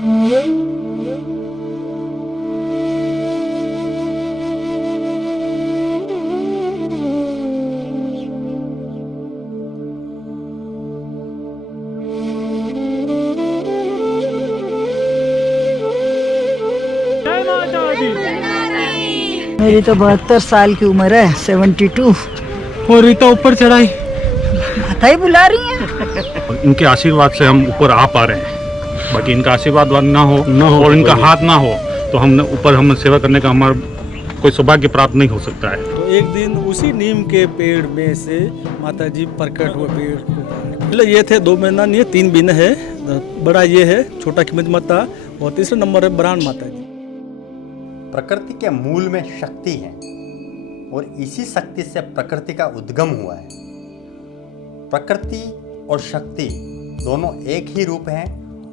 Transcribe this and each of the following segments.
मेरी तो 72 साल की उम्र है, 72। और रीता ऊपर चढ़ाई माता ही बुला रही है। इनके आशीर्वाद से हम ऊपर आ पा रहे हैं। बाकी इनका आशीर्वाद ना हो और इनका हाथ ना हो तो हम ऊपर हम सेवा करने का हमारा कोई सौभाग्य प्राप्त नहीं हो सकता है। तो एक दिन उसी नीम के पेड़ में से माता जी प्रकट हुए पेड़ को। पहले ये थे 2 महीना, ये 3 दिन है। बड़ा ये है छोटा खिमत माता और तीसरे नंबर है ब्राह्मण माता जी। प्रकृति के मूल में शक्ति है और इसी शक्ति से प्रकृति का उद्गम हुआ है। प्रकृति और शक्ति दोनों एक ही रूप हैं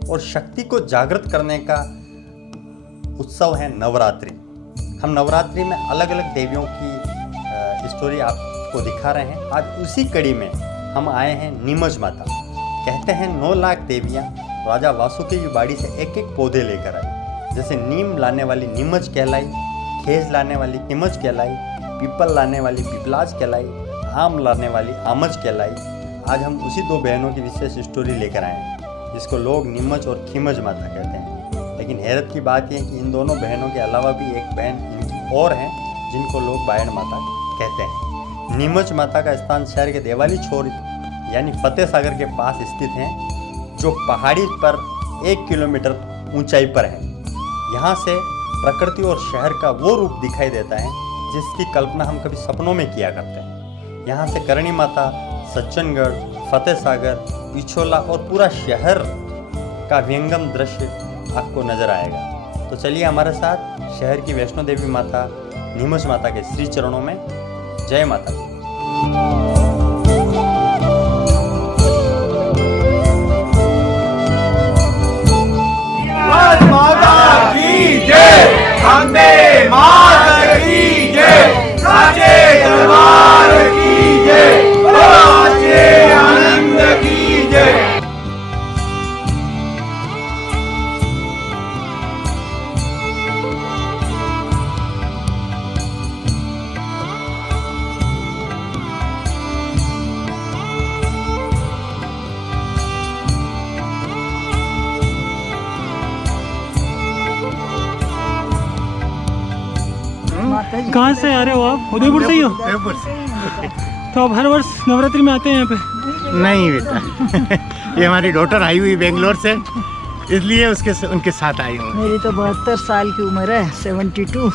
और शक्ति को जागृत करने का उत्सव है नवरात्रि। हम नवरात्रि में अलग अलग देवियों की स्टोरी आपको दिखा रहे हैं। आज उसी कड़ी में हम आए हैं नीमच माता। कहते हैं 9 लाख देवियाँ राजा वासुकी की बाड़ी से एक एक पौधे लेकर आई। जैसे नीम लाने वाली नीमच कहलाई, खेज लाने वाली हिमच कहलाई, पीपल लाने वाली पिपलाज कहलाई, आम लाने वाली आमच कहलाई। आज हम उसी 2 बहनों की विशेष स्टोरी लेकर आए हैं जिसको लोग नीमच और खिमज माता कहते हैं। लेकिन हैरत की बात यह है कि इन दोनों बहनों के अलावा भी एक बहन इनकी और हैं जिनको लोग बायड़ माता कहते हैं। नीमच माता का स्थान शहर के देवाली छोर यानी फतेह सागर के पास स्थित है, जो पहाड़ी पर 1 किलोमीटर ऊंचाई पर है। यहाँ से प्रकृति और शहर का वो रूप दिखाई देता है जिसकी कल्पना हम कभी सपनों में किया करते हैं। यहाँ से करणी माता, सज्जनगढ़, फतेह सागर, पिछोला और पूरा शहर का व्यंगम दृश्य आपको नजर आएगा। तो चलिए हमारे साथ शहर की वैष्णो देवी माता नीमच माता के श्री चरणों में। जय माता दी। माता की जय, अम्बे माता की जय, साचे दरबार की जय, साचे आनंद की जय। कहाँ से आ रहे हो आप? उदयपुर से ही हो? उदयपुर से। तो आप हर वर्ष नवरात्रि में आते हैं यहाँ पे? नहीं बेटा, ये हमारी डॉटर आई हुई बेंगलोर से, इसलिए उनके साथ आई हूँ। मेरी तो 72 साल की उम्र है, 72।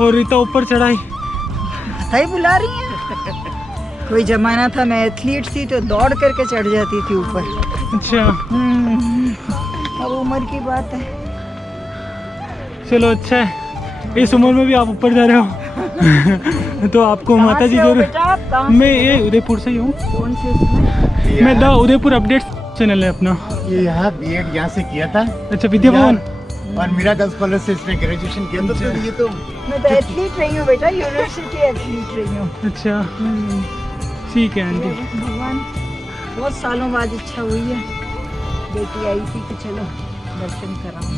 और रीता ऊपर चढ़ाई माता ही बुला रही है। कोई जमाना था मैं एथलीट थी तो दौड़ करके चढ़ जाती थी ऊपर। अच्छा, अब उम्र की बात है। चलो अच्छा है, इस उम्र में भी आप ऊपर जा रहे हो तो आपको माता जी जरूर। मैं ये उदयपुर से ही हूँ। कौन से इसमें? मैं द उदयपुर अपडेट्स चैनल है अपना। ये यहाँ बीएड यहाँ से किया था। अच्छा, विद्या भवन और मिराकल्स कॉलेज से इसने ग्रेजुएशन किया। तो ये तो मैं तो एथलीट रही हूँ बेटा, यूनिवर्सिटी एथलीट रही हूँ। अच्छा, ठीक है आंटी। भगवान बहुत सालों बाद इच्छा हुई है, बेटी आई थी कि चलो दर्शन कराऊं।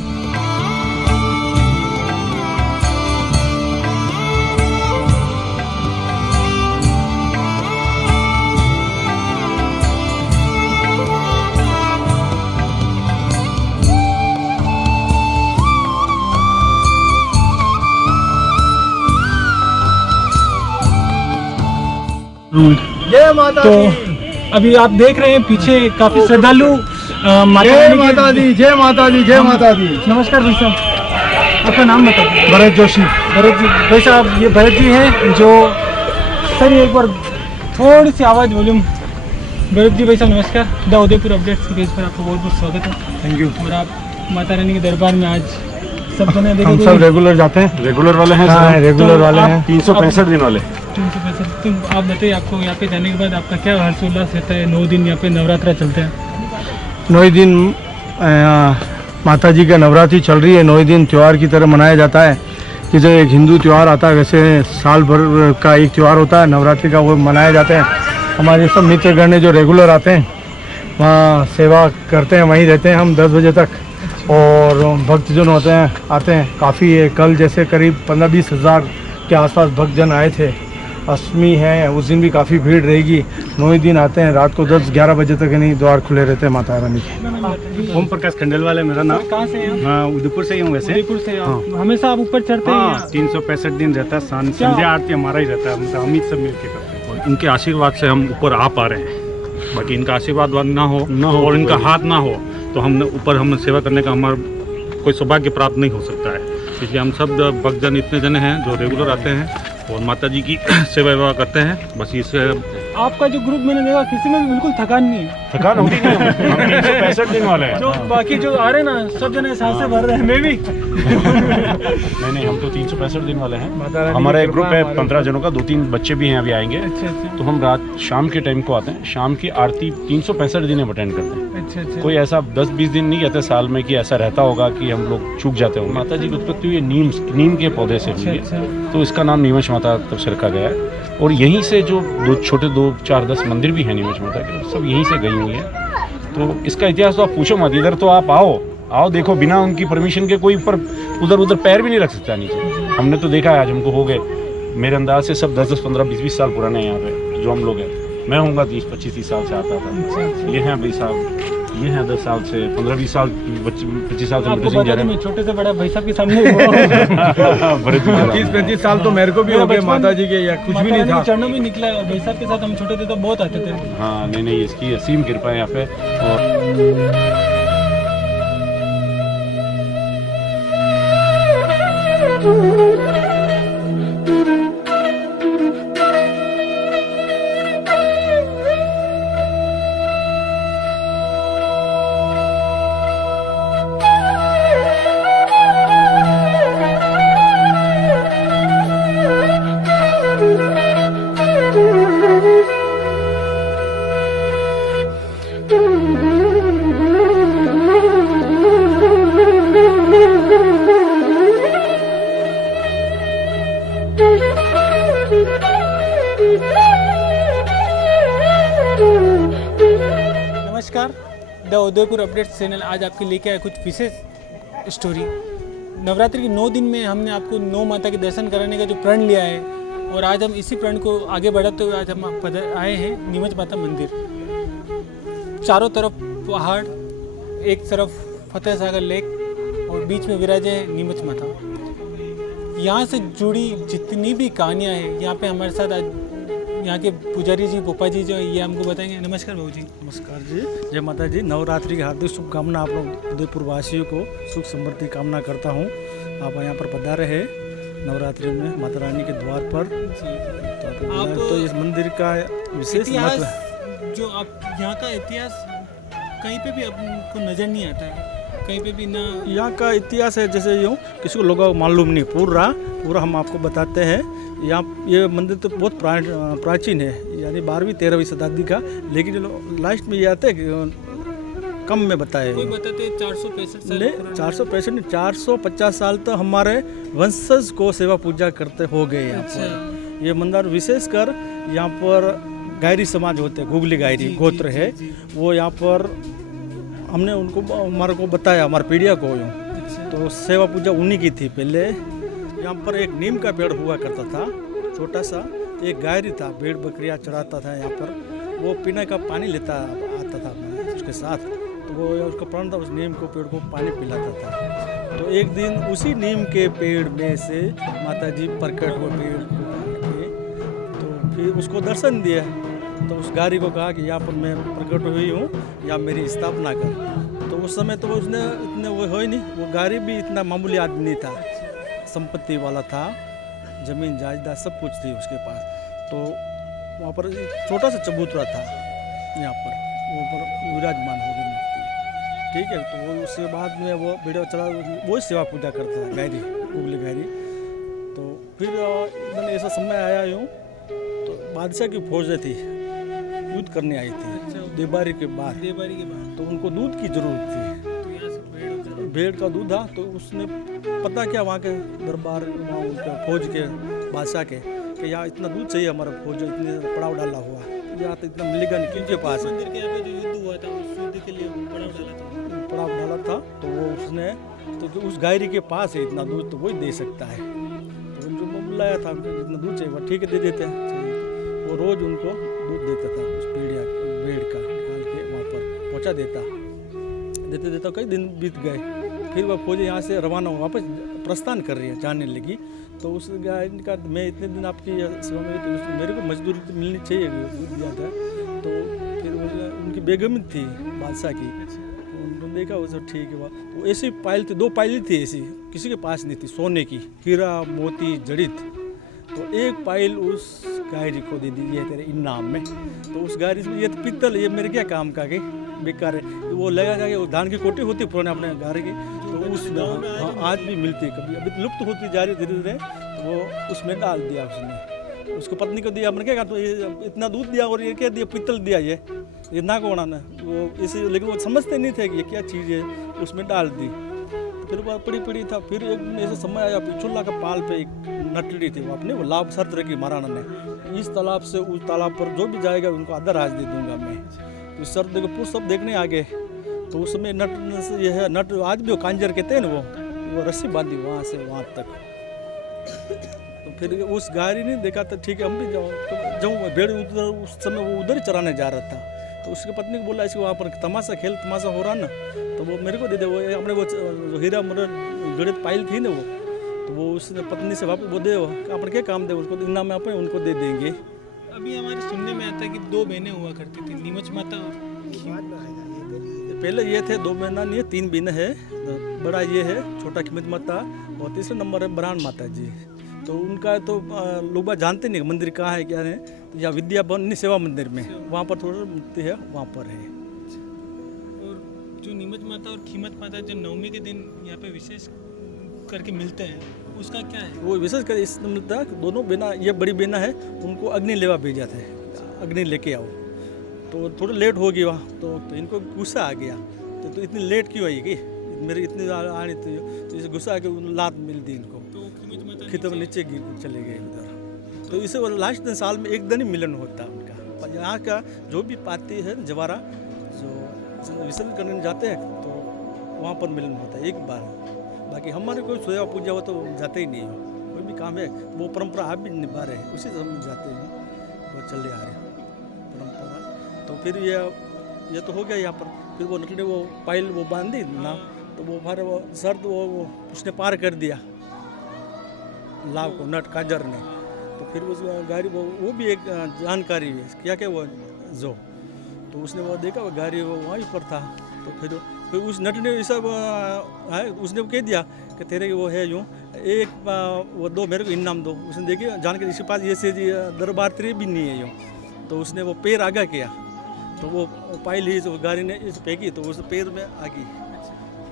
जय माता तो दी। अभी आप देख रहे हैं पीछे काफी श्रद्धालु जय माता दी, जय माता दी, जय माता दी। नमस्कार भाई साहब, आपका नाम बताइए। भरत जोशी। भरत जी भाई साहब, ये भरत जी हैं जो सर एक बार थोड़ी सी आवाज़ वॉल्यूम। भरत जी भाई साहब नमस्कार। द उदयपुर अपडेट्स सीरीज पर आपका बहुत बहुत स्वागत है। Thank you. और आप माता रानी के दरबार में आज सब जने हम सब रेगुलर जाते हैं, रेगुलर वाले हैं। हाँ, रेगुलर वाले हैं। 365 दिन वाले। 365। तो आप बताइए, आपको यहाँ पे जाने के बाद आपका क्या हर्षोल्लास रहता है? 9 दिन यहाँ पे नवरात्रा चलते हैं। 9 दिन माता जी का नवरात्रि चल रही है। 9 दिन त्यौहार की तरह मनाया जाता है कि जो एक हिंदू त्यौहार आता है वैसे साल भर का एक त्यौहार होता है नवरात्रि का, वो मनाया जाता है। हमारे सब मित्रगण जो रेगुलर आते हैं वहाँ सेवा करते हैं, वहीं रहते हैं हम 10 बजे तक। और भक्तजन होते हैं आते हैं काफ़ी है। कल जैसे करीब 15-20 हज़ार के आसपास भक्तजन आए थे। अष्टमी है, उस दिन भी काफ़ी भीड़ रहेगी। 9 दिन आते हैं, रात को 10-11 बजे तक नहीं द्वार खुले रहते हैं माता रानी के। ओम प्रकाश खंडेलवाल है मेरा नाम। कहाँ से हैं आप? हाँ, उदयपुर से ही हूँ वैसे। उदयपुर से हमेशा आप ऊपर चढ़ते हैं? हाँ, 365 दिन रहता है। संध्या आरती हमारा ही रहता है, मतलब हम ही सब मिल के करते हैं। और इनके आशीर्वाद से हम ऊपर आ पा रहे हैं। बाकी इनका आशीर्वाद ना हो और इनका हाथ ना हो तो हम ऊपर हम सेवा करने का हमारा कोई सौभाग्य प्राप्त नहीं हो सकता है। इसलिए हम सब भक्तजन इतने जने हैं जो रेगुलर आते हैं और माता जी की सेवा करते हैं। बस इससे आपका जो ग्रुप मैंने देखा किसी में भी बिल्कुल थकान नहीं है। थकान होती नहीं है। हम 365 दिन वाले हैं। जो बाकी जो आ रहे हैं ना सब जने सांस से भर रहे हैं, मैं भी। नहीं, हम तो 365 दिन वाले हैं। माता रानी हमारा की एक ग्रुप कृपा है हमारे 15 जनों का, 2-3 बच्चे भी हैं अभी आएंगे। अच्छा। तो हम रात शाम के टाइम को आते हैं। शाम की आरती 365 दिन हम अटेंड करते हैं। अच्छा। कोई ऐसा 10-20 दिन नहीं कहते साल में कि ऐसा रहता होगा कि हम लोग चूक जाते होंगे। माता जी की उत्पत्ति हुई नीम के पौधे से हुई है, तो इसका नाम नीमच माता तब से रखा गया है। और यहीं से जो 2-4-10 मंदिर भी हैं नीमच माता के, सब यहीं से गई हुई है। तो इसका इतिहास तो आप पूछो मत, इधर तो आप आओ देखो, बिना उनकी परमिशन के कोई ऊपर उधर पैर भी नहीं रख सकता नीचे। हमने तो देखा है, आज हमको हो गए, मेरे अंदाज से सब 10-10, 15-20 साल पुराने हैं यहाँ पे जो हम लोग हैं। मैं हूँगा 20-25 साल से आता था। ये हैं भाई साहब, ये हैं 10 साल से, 15-20 साल, 25 साल से आपको मेरे बता दें, मैं छोटे से बड़ा भाई साहब के सामने 30-35 साल तो मेरे को भी हो गए माता जी के, या कुछ भी नहीं था। चरणों में निकला है। और भाई साहब के साथ हम छोटे थे तो बहुत आते थे। हाँ, नहीं, इसकी असीम कृपा है यहाँ पे। और नमस्कार, द उदयपुर अपडेट चैनल आज आपके लेके आए कुछ विशेष स्टोरी। नवरात्रि के 9 दिन में हमने आपको 9 माता के दर्शन कराने का जो प्रण लिया है, और आज हम इसी प्रण को आगे बढ़ाते हुए आज हम आए हैं नीमच माता मंदिर। चारों तरफ पहाड़, एक तरफ फतेह सागर लेक और बीच में विराजे है नीमच माता। यहाँ से जुड़ी जितनी भी कहानियाँ हैं, यहाँ पे हमारे साथ आज यहाँ के पुजारी जी, पोपा जी जो है, ये हमको बताएंगे। नमस्कार बाबू जी। नमस्कार जी, जय माता जी। नवरात्रि की हार्दिक शुभकामना आप लोग उदयपुर वासियों को सुख समृद्धि कामना करता हूँ। आप यहाँ पर पधारे हैं नवरात्रि में माता रानी के द्वार पर। तो इस मंदिर का विशेष महत्व, जो आप यहाँ का इतिहास कहीं पे भी आपको नज़र नहीं आता है, कहीं पे भी ना। यहाँ का इतिहास है जैसे यूँ किसी को लोगों को मालूम नहीं पूरा हम आपको बताते हैं। यहाँ ये मंदिर तो बहुत प्राचीन है, यानी 12वीं-13वीं शताब्दी का, लेकिन लास्ट में ये आते हैं कम में बताए। कोई बताते 465 साल। नहीं, 465 450 साल तो हमारे वंशज को सेवा पूजा करते हो गए यहाँ पर। ये मंदिर विशेषकर यहाँ पर गायरी समाज होते हैं, गुगली गायरी गोत्र है वो। यहाँ पर हमने उनको हमारे को बताया, हमारे पीढ़िया को यूँ, तो सेवा पूजा उन्हीं की थी पहले। यहाँ पर एक नीम का पेड़ हुआ करता था छोटा सा, एक गायरी था, भेड़ बकरियाँ चराता था यहाँ पर। वो पीने का पानी लेता आता था उसके साथ, तो वो उसका प्राण था, उस नीम को पेड़ को पानी पिलाता था। तो एक दिन उसी नीम के पेड़ में से माता जी प्रकट हुए पेड़ को काट के, तो फिर उसको दर्शन दिया। तो उस गायरी को कहा कि यहाँ पर मैं प्रकट हुई हूँ, या मेरी स्थापना कर। तो उस समय तो उसने इतने वो हो ही नहीं, वो गायरी भी इतना मामूली आदमी नहीं था, संपत्ति वाला था, ज़मीन जायदाद सब कुछ थी उसके पास। तो वहाँ पर एक छोटा सा चबूतरा था यहाँ पर, वो पर विराजमान हो गई मूर्ति। ठीक है, तो वो उसके बाद में वो वीडियो चला, वो सेवा पूजा करता है गायरी, उगली गायरी। तो फिर मैंने ऐसा समय आया यूँ, तो बादशाह की फौजें थी, युद्ध करने आई थी देबारी के बाद। तो उनको दूध की ज़रूरत थी, भेड़ का दूध था। तो उसने पता किया वहाँ के दरबार, वहाँ उनका फौज के बादशाह के, कि यहाँ इतना दूध चाहिए, हमारा फौज इतने पड़ाव डाला हुआ, यहाँ तो इतना मिलेगा नहीं किनके पास। मंदिर के यहाँ पे जो युद्ध हुआ था, उस युद्ध के लिए पड़ाव डाला था। तो वो उसने तो जो उस गायरी के पास है इतना दूध तो वही दे सकता है। तो उनको मैं बुलाया था, जितना दूध चाहिए वो ठीक है दे देते हैं। तो वो रोज़ उनको दूध देता था, उस भेड़ का निकाल के वहाँ पर पहुँचा देता कई दिन बीत गए। फिर वह फौजी यहाँ से रवाना वापस प्रस्थान कर रही है, जाने लगी। तो उस गाय का मैं इतने दिन आपकी सेवा में तो मेरे को मजदूरी तो मिलनी चाहिए, दूध दिया था। तो फिर उनकी बेगम थी बादशाह की, उन्होंने देखा वो सब ठीक है। वह तो ऐसी पायल थी, 2 पायली थी ऐसी, किसी के पास नहीं थी, सोने की, हीरा मोती जड़ित। तो एक पायल उस गायरी को दे दी, ये तेरे इनाम में। तो उस गायरी में ये तो पीतल, ये मेरे क्या काम का, बेकार है। वो लगा कि वो धान की कोटी होती पुराने अपने घर की, तो उसमें आज भी मिलती है, कभी अभी लुप्त होती जा रही धीरे धीरे। तो वो उसमें डाल दिया उसने, उसको पत्नी को दिया। मैंने क्या कहा, तो ये इतना दूध दिया और ये क्या दिया, पीतल दिया, ये ना को उड़ाना वो इसे, लेकिन वो समझते नहीं थे कि ये क्या चीज़ है, उसमें डाल दी। फिर वो पड़ी था। फिर एक दिन ऐसा समय आया, चूल्हा का पाल पे एक नटड़ी थी, वो अपने वो लाभ शर्त रखी महाराणा ने, इस तालाब से उस तालाब पर जो भी जाएगा उनको आधा राज दे दूंगा मैं। तो शर्त देखो पूछ सब देखने आ गए। तो उस समय नट ये है, नट आज भी वो कांजर कहते हैं ना, वो रस्सी बांधी वहाँ से वहाँ तक। तो फिर उस गायरी ने देखा तो ठीक है हम भी जाओ। तो जब भेड़ उधर उस समय वो उधर ही चराने जा रहा था, तो उसकी पत्नी को बोला इसको वहाँ पर तमाशा हो रहा ना, तो वो मेरे को दे दे। वो अपने वो जो हीरा जड़ित पायल थी ना वो, तो वो उसने पत्नी से वापस वो दे, अपने क्या काम दे उसको, इनाम में अपने उनको दे देंगे। अभी हमारे सुनने में आता है कि 2 बहनें हुआ करती थी, नीमच माता और पहले ये थे 2 बहना नहीं है, 3 बहनें है। बड़ा ये है छोटा खिमत माता, और तीसरा नंबर है बरान माता जी। तो उनका तो लोग जानते नहीं मंदिर कहाँ है क्या है, तो या विद्या भवन नहीं सेवा मंदिर में, वहाँ पर थोड़ा मूर्ति है, वहाँ पर है। और जो नीमच माता और खीमत माता जो नवमी के दिन यहाँ पे विशेष करके मिलते हैं, उसका क्या है? वो विशेष कर इस मिलता है, दोनों बहना, ये बड़ी बहना है, उनको अग्नि लेवा भेजा था, अग्नि लेके आओ। तो थोड़ा लेट हो गया वहाँ, तो इनको गुस्सा आ गया, तो इतनी लेट क्यों आई कि मेरी इतनी आनी थी, तो इसे गुस्सा आके लात मिल दी इनको, खेतों में नीचे गिर चले गए उधर। तो इसे वो लास्ट दिन साल में एक दिन ही मिलन होता है उनका। यहाँ का जो भी पाती है जवारा जो विसर्जन करने जाते हैं, तो वहाँ पर मिलन होता है एक बार। बाकी हमारे कोई सेवा पूजा हो तो जाते ही नहीं हो, कोई भी काम है वो परंपरा आप भी निभा रहे हैं, उसी से हम जाते हैं, वो चले आ रहे हैं परंपरा। तो फिर ये तो हो गया यहाँ पर। फिर वो नटने वो पायल वो बांधी ना, तो वो हमारे वो शर्त वो उसने पार कर दिया लाभ को, नट काजर ने। तो फिर उस गाड़ी वो भी एक जानकारी है क्या क्या वो जो, तो उसने वो देखा वो गाड़ी वो वहीं पर था। तो फिर उस नट ने ऐसा है, उसने वो कह दिया कि तेरे वो है यूँ एक वो 2 मेरे को इनाम दो। उसने देखिए जानकारी इसके पास ये से दरबार तेरे भी नहीं है यूँ। तो उसने वो पैर आगा किया, तो वो पायल ही जो गाड़ी ने इस फेंकी, तो उस पैर में आ गई।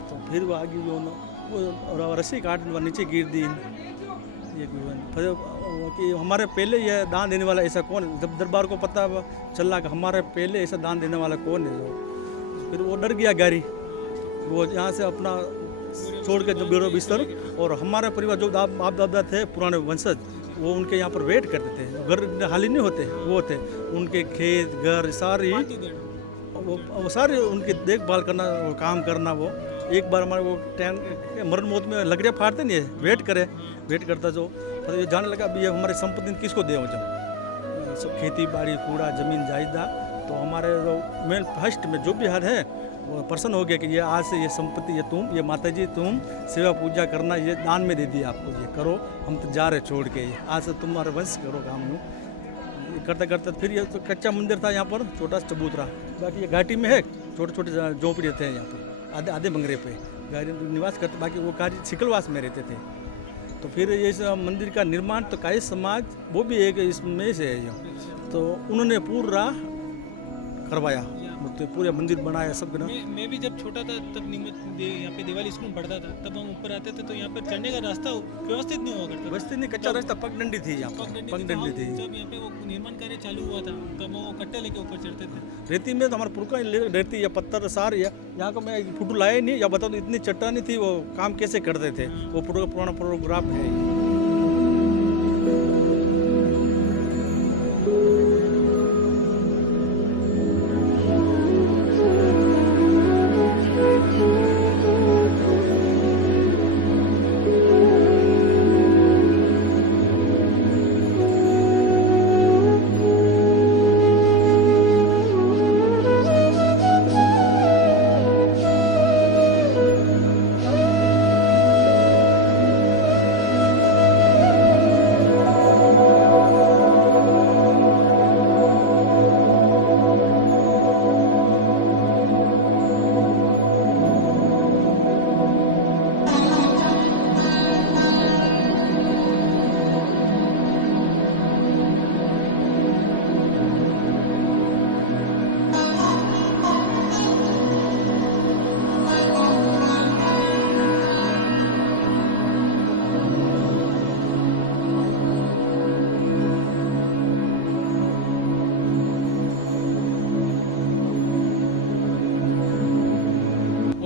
तो फिर वो आगे वो रस्सी काट नीचे गिर दी। ये कि हमारे पहले ये दान देने वाला ऐसा कौन है, जब दरबार को पता चला कि हमारे पहले ऐसा दान देने वाला कौन है, तो फिर वो डर गया गाड़ी, वो यहाँ से अपना छोड़ के बेरो बिस्तर। और हमारा परिवार जो बाप दादा थे पुराने वंशज, वो उनके यहाँ पर वेट करते थे, घर हाली नहीं होते, वो थे उनके खेत घर सारी वो सारे उनकी देखभाल करना, वो काम करना। वो एक बार हमारे वो टैंक मरण मौत में लकड़ियाँ फाड़ते नहीं है, वेट करता जो, तो ये जानने लगा अभी ये हमारी संपत्ति किसको दे, जब सब खेती बाड़ी कूड़ा ज़मीन जायदा। तो हमारे जो मेन फर्स्ट में जो भी हर है वो प्रसन्न हो गया कि ये आज से ये संपत्ति ये माता जी तुम सेवा पूजा करना, ये दान में दे दिया आपको, ये करो, हम तो जा रहे छोड़ के, आज से तुम्हारा वंश करो काम हो। करते करते फिर ये तो कच्चा मंदिर था यहाँ पर, छोटा चबूतरा, बाकी ये घाटी में है, छोटे छोटे झोंपड़े थे यहाँ पर, आधे बंगरे पे गाड़ी निवास करते, बाकी वो कार्य सिकलवास में रहते थे। तो फिर ये इस मंदिर का निर्माण तो काई समाज वो भी एक इसमें से है, तो उन्होंने पूरा करवाया, तो पूरा मंदिर बनाया सब। मैं भी जब छोटा था तब यहाँ पे दिवाली स्कूल पढ़ता था, तब हम ऊपर आते थे, तो यहाँ पर चढ़ने का रास्ता व्यवस्थित नहीं हुआ करता, व्यवस्थित नहीं, कच्चा रास्ता, पगडंडी थी यहाँ पर, पगडंडी थी। जब यहाँ पे वो निर्माण कार्य चालू हुआ था तब वो कट्टे लेके ऊपर चढ़ते थे। रेती में तो हमारा पुरखा रेती या पत्थर सार या यहाँ का मैं फोटो लाया नहीं, या बता दो इतनी चट्टानी थी, वो काम कैसे करते थे, वो पुराना प्रोग्राम है।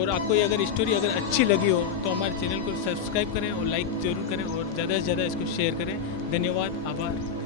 और आपको ये अगर स्टोरी अगर अच्छी लगी हो तो हमारे चैनल को सब्सक्राइब करें और लाइक ज़रूर करें और ज़्यादा से ज़्यादा इसको शेयर करें। धन्यवाद, आभार।